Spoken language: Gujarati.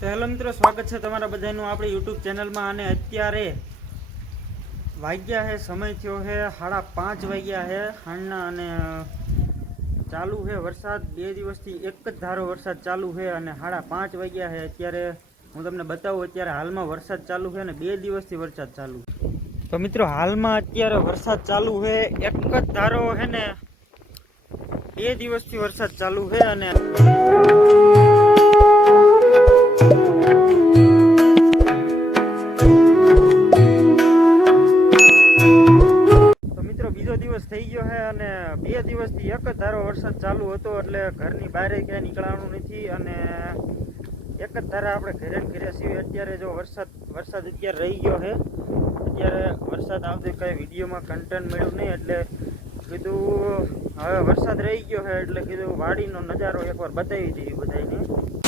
તો હેલો મિત્રો, સ્વાગત છે તમારા બધાનું આપણી યુટ્યુબ ચેનલમાં. અને અત્યારે વાગ્યા છે સમય થયો છે સાડા પાંચ વાગ્યા છે હાંડના અને ચાલુ છે વરસાદ. બે દિવસથી એક જ ધારો વરસાદ ચાલુ છે અને સાડા પાંચ વાગ્યા છે અત્યારે હું તમને બતાવું, અત્યારે હાલમાં વરસાદ ચાલુ છે અને બે દિવસથી વરસાદ ચાલુ. તો મિત્રો, હાલમાં અત્યારે વરસાદ ચાલુ છે એક જ ધારો છે ને, બે દિવસથી વરસાદ ચાલુ છે અને ગયો છે અને બે દિવસથી એક જ ધારો વરસાદ ચાલુ હતો એટલે ઘરની બહાર ક્યાંય નીકળવાનું નથી અને એક જ ધારા આપણે ઘરે ઘરે સિવાય અત્યારે જો વરસાદ વરસાદ અત્યારે રહી ગયો છે અત્યારે વરસાદ આવતો કઈ વિડીયોમાં કન્ટેન્ટ મળ્યું નહીં એટલે કીધું, હવે વરસાદ રહી ગયો છે એટલે કીધું વાડીનો નજારો એકવાર બતાવી દઈએ બધાને